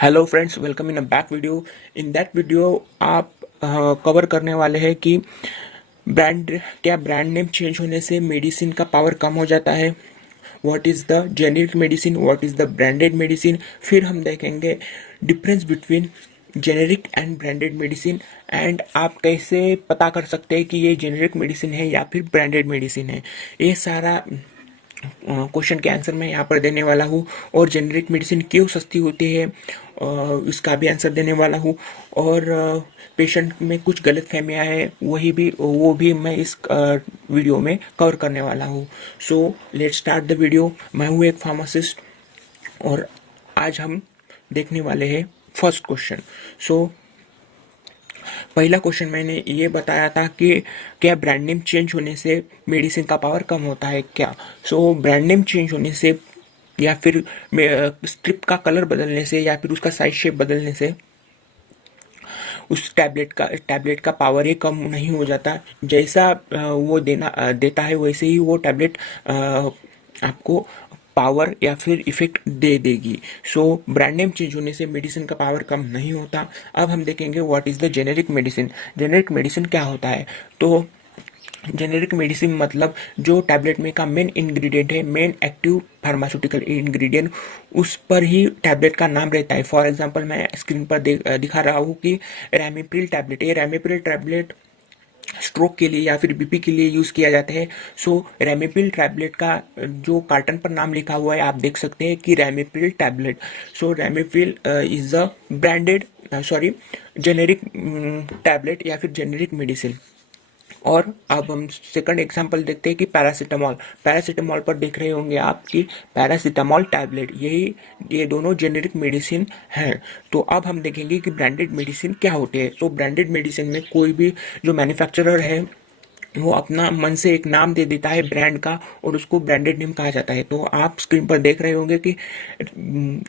Hello friends, welcome in a back video. In that video आप cover करने वाले हैं कि ब्रांड नेम चेंज होने से मेडिसिन का पावर कम हो जाता है। What is the generic medicine, what is the branded medicine. फिर हम देखेंगे difference between generic and branded medicine and आप कैसे पता कर सकते हैं कि ये जेनेरिक मेडिसिन है या फिर ब्रांडेड मेडिसिन है। ये सारा क्वेश्चन के आंसर मैं यहाँ पर देने वाला हूँ। और जेनेरिक मेडिसिन क्यों सस्ती होती है इसका भी आंसर देने वाला हूँ। और पेशेंट में कुछ गलत फहमियाँ हैं वो भी मैं इस वीडियो में कवर करने वाला हूँ। So let's start the video. मैं हूँ एक फार्मासिस्ट और आज हम देखने वाले हैं फर्स्ट क्वेश्चन। सो पहला क्वेश्चन मैंने ये बताया था कि क्या ब्रांड नेम चेंज होने से मेडिसिन का पावर कम होता है क्या। सो ब्रांड नेम चेंज होने से या फिर स्ट्रिप का कलर बदलने से या फिर उसका साइज शेप बदलने से उस टैबलेट का पावर ही कम नहीं हो जाता। जैसा वो देता है वैसे ही वो टैबलेट आपको पावर या फिर इफेक्ट दे देगी। सो ब्रांड नेम चेंज होने से मेडिसिन का पावर कम नहीं होता। अब हम देखेंगे what is the generic medicine. Generic medicine क्या होता है। तो जेनेरिक मेडिसिन मतलब जो टैबलेट में का मेन इंग्रेडिएंट है, मेन एक्टिव फार्मास्यूटिकल इंग्रेडिएंट, उस पर ही टैबलेट का नाम रहता है। फॉर एग्जांपल मैं स्क्रीन पर दिखा रहा हूँ कि रैमिप्रिल टैबलेट, ये रैमिप्रिल टैबलेट स्ट्रोक के लिए या फिर बीपी के लिए यूज किया जाता है। सो रैमिप्रिल टैबलेट का जो कार्टन पर नाम लिखा हुआ है आप देख सकते हैं कि ramipril tablet. So ramipril is a branded generic tablet या फिर जेनेरिक मेडिसिन। और अब हम सेकंड एग्जांपल देखते हैं कि पैरासीटामोल। पैरासीटामोल पर देख रहे होंगे आप कि पैरासीटामोल टैबलेट, ये दोनों जेनेरिक मेडिसिन हैं। तो अब हम देखेंगे कि ब्रांडेड मेडिसिन क्या होते हैं। तो ब्रांडेड मेडिसिन में कोई भी जो मैन्युफैक्चरर है वो अपना मन से एक नाम दे देता है ब्रांड का और उसको ब्रांडेड नेम कहा जाता है। तो आप स्क्रीन पर देख रहे होंगे कि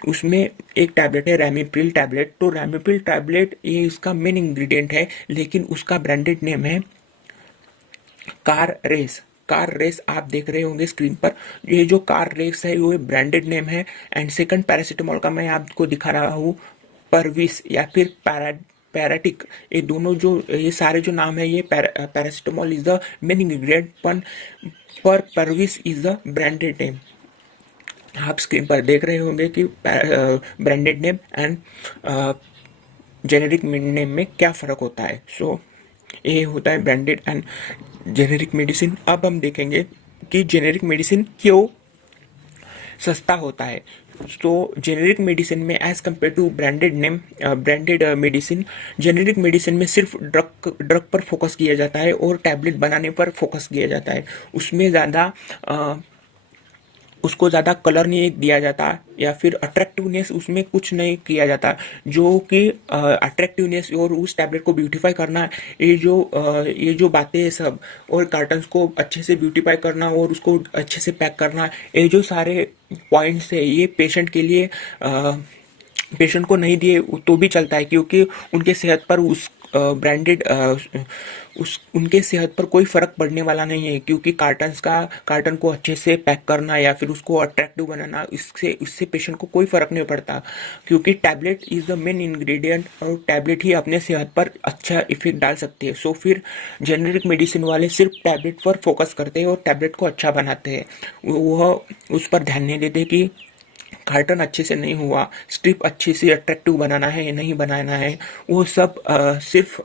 उसमें एक टैबलेट है रैमिप्रिल टैबलेट। तो रैमिप्रिल टैबलेट ये इसका मेन इंग्रेडिएंट है, लेकिन उसका ब्रांडेड नेम है कार रेस। कार रेस आप देख रहे होंगे स्क्रीन पर। ये जो कार रेस है वो ब्रांडेड नेम है। एंड सेकंड पैरासीटामोल का मैं आपको दिखा रहा हूँ परविस या फिर पैराटिक। ये सारे जो नाम है ये paracetamol is the main ingredient पर परविस इज द ब्रांडेड नेम। आप स्क्रीन पर देख रहे होंगे कि branded name and generic name में क्या फ़र्क होता है। सो ये होता है ब्रांडेड एंड जेनेरिक मेडिसिन। अब हम देखेंगे कि जेनेरिक मेडिसिन क्यों सस्ता होता है। तो जेनेरिक मेडिसिन में as compared to branded medicine, generic medicine में सिर्फ ड्रग पर फोकस किया जाता है और टैबलेट बनाने पर फोकस किया जाता है। उसको ज़्यादा कलर नहीं दिया जाता या फिर अट्रैक्टिवनेस उसमें कुछ नहीं किया जाता। जो कि अट्रैक्टिवनेस और उस टैबलेट को ब्यूटीफाई करना, ये जो बातें सब, और कार्टन्स को अच्छे से ब्यूटीफाई करना और उसको अच्छे से पैक करना, ये जो सारे पॉइंट्स है ये पेशेंट को नहीं दिए तो भी चलता है, क्योंकि उनके सेहत पर उनके सेहत पर कोई फर्क पड़ने वाला नहीं है। क्योंकि कार्टन को अच्छे से पैक करना या फिर उसको अट्रैक्टिव बनाना, इससे पेशेंट को कोई फर्क नहीं पड़ता। क्योंकि tablet is the main ingredient और टैबलेट ही अपने सेहत पर अच्छा इफेक्ट डाल सकती है। सो फिर जेनेरिक मेडिसिन वाले सिर्फ टैबलेट पर फोकस करते हैं और टैबलेट को अच्छा बनाते हैं। वह उस पर ध्यान नहीं देते कि कार्टन अच्छे से नहीं हुआ, स्ट्रिप अच्छे से अट्रैक्टिव बनाना है या नहीं बनाना है। वो सब सिर्फ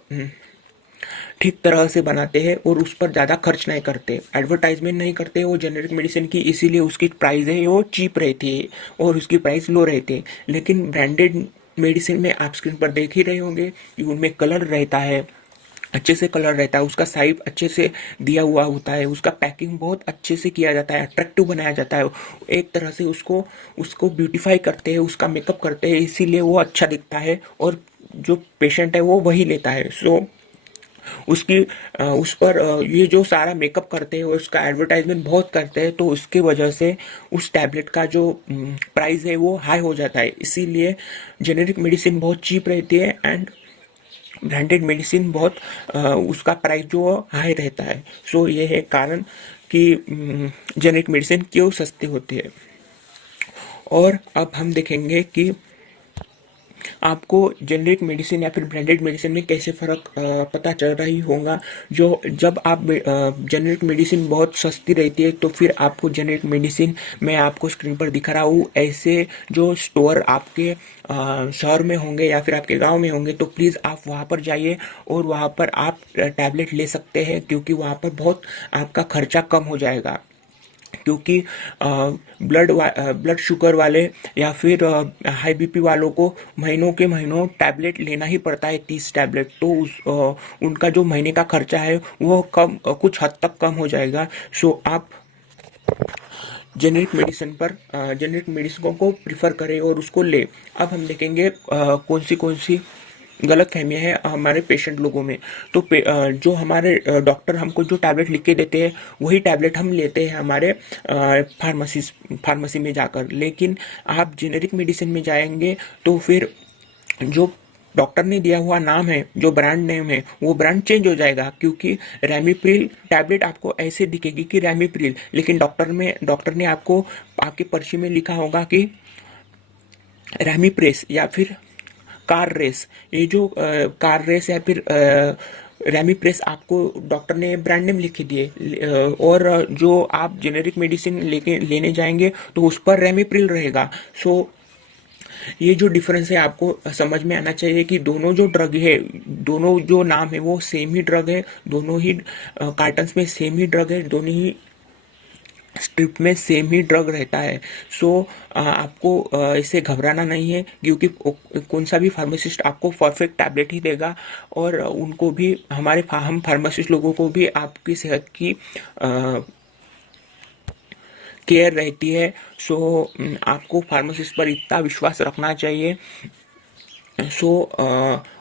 ठीक तरह से बनाते हैं और उस पर ज़्यादा खर्च नहीं करते, एडवर्टाइजमेंट नहीं करते वो जेनेरिक मेडिसिन की। इसीलिए उसकी प्राइस है वो चीप रहती है और उसकी प्राइस लो रहती है। लेकिन ब्रांडेड मेडिसिन में आप स्क्रीन पर देख ही रहे होंगे कि उनमें कलर रहता है, अच्छे से कलर रहता है, उसका साइज अच्छे से दिया हुआ होता है, उसका पैकिंग बहुत अच्छे से किया जाता है, अट्रैक्टिव बनाया जाता है। एक तरह से उसको ब्यूटीफाई करते हैं, उसका मेकअप करते हैं, इसीलिए वो अच्छा दिखता है और जो पेशेंट है वो वही लेता है। सो उसकी उस पर ये जो सारा मेकअप करते हैं और उसका एडवर्टाइजमेंट बहुत करते हैं, तो उसकी वजह से उस टैबलेट का जो प्राइस है वो हाई हो जाता है। इसीलिए जेनेरिक मेडिसिन बहुत चीप रहती है एंड ब्रांडेड मेडिसिन बहुत उसका प्राइस जो हाई रहता है। सो ये है कारण कि जेनेरिक मेडिसिन क्यों सस्ती होती है। और अब हम देखेंगे कि आपको जेनरिक मेडिसिन या फिर ब्रांडेड मेडिसिन में कैसे फ़र्क पता चल रहा ही होगा। जो जब आप जेनरिक मेडिसिन बहुत सस्ती रहती है तो फिर आपको जेनरिक मेडिसिन मैं आपको स्क्रीन पर दिखा रहा हूँ, ऐसे जो स्टोर आपके शहर में होंगे या फिर आपके गांव में होंगे तो प्लीज़ आप वहाँ पर जाइए और वहाँ पर आप टैबलेट ले सकते हैं, क्योंकि वहाँ पर बहुत आपका खर्चा कम हो जाएगा। क्योंकि ब्लड शुगर वाले या फिर हाई बीपी वालों को महीनों के महीनों टैबलेट लेना ही पड़ता है, 30 टैबलेट। तो उनका जो महीने का खर्चा है वो कम कुछ हद तक कम हो जाएगा। सो आप जेनेरिक मेडिसिन को प्रिफर करें और उसको ले। अब हम देखेंगे कौन सी गलत फहमियाँ हैं हमारे पेशेंट लोगों में। तो जो हमारे डॉक्टर हमको जो टैबलेट लिख के देते हैं वही टैबलेट हम लेते हैं हमारे फार्मेसी में जाकर। लेकिन आप जेनेरिक मेडिसिन में जाएंगे तो फिर जो डॉक्टर ने दिया हुआ नाम है, जो ब्रांड नेम है, वो ब्रांड चेंज हो जाएगा। क्योंकि रैमीप्रिल टैबलेट आपको ऐसे दिखेगी कि रैमीप्रिल, लेकिन डॉक्टर ने आपको आपकी पर्ची में लिखा होगा कि रैमीप्रेस या फिर कार रेस। ये जो कार रेस या फिर रैमी प्रेस आपको डॉक्टर ने ब्रांड नेम लिख के दिए, और जो आप जेनेरिक मेडिसिन लेने जाएंगे तो उस पर रैमीप्रिल रहेगा। सो ये जो डिफरेंस है आपको समझ में आना चाहिए कि दोनों जो ड्रग है, दोनों जो नाम है वो सेम ही ड्रग है, दोनों ही कार्टन्स में सेम ही ड्रग है, दोनों ही स्ट्रिप में सेम ही ड्रग रहता है। सो आपको इससे घबराना नहीं है, क्योंकि कौन सा भी फार्मासिस्ट आपको परफेक्ट टैबलेट ही देगा। और उनको भी हम फार्मासिस्ट लोगों को भी आपकी सेहत की केयर रहती है। सो आपको फार्मासिस्ट पर इतना विश्वास रखना चाहिए। सो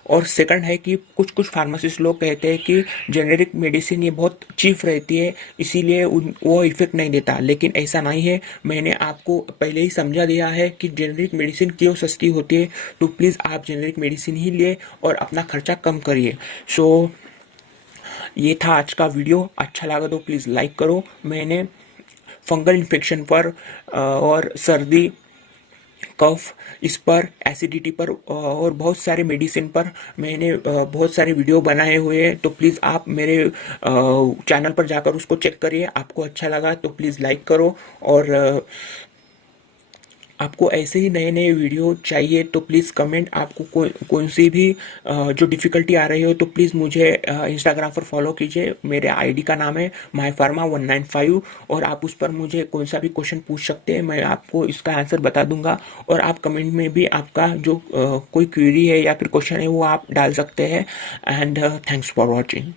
और सेकंड है कि कुछ फार्मासिस्ट लोग कहते हैं कि जेनेरिक मेडिसिन ये बहुत चीप रहती है, इसीलिए वो इफेक्ट नहीं देता। लेकिन ऐसा नहीं है। मैंने आपको पहले ही समझा दिया है कि जेनेरिक मेडिसिन क्यों सस्ती होती है। तो प्लीज़ आप जेनेरिक मेडिसिन ही लिए और अपना खर्चा कम करिए। सो ये था आज का वीडियो। अच्छा लगा तो प्लीज़ लाइक करो। मैंने फंगल इन्फेक्शन पर और सर्दी, कफ, इस पर, एसिडिटी पर और बहुत सारे मेडिसिन पर मैंने बहुत सारे वीडियो बनाए हुए हैं। तो प्लीज़ आप मेरे चैनल पर जाकर उसको चेक करिए। आपको अच्छा लगा तो प्लीज़ लाइक करो। और आपको ऐसे ही नए नए वीडियो चाहिए तो प्लीज़ कमेंट। आपको कौन सी भी जो डिफ़िकल्टी आ रही हो तो प्लीज़ मुझे इंस्टाग्राम पर फॉलो कीजिए। मेरे आईडी का नाम है mypharma195, और आप उस पर मुझे कौन सा भी क्वेश्चन पूछ सकते हैं, मैं आपको इसका आंसर बता दूंगा। और आप कमेंट में भी आपका जो कोई क्वेरी है या फिर क्वेश्चन है वो आप डाल सकते हैं। And thanks for watching.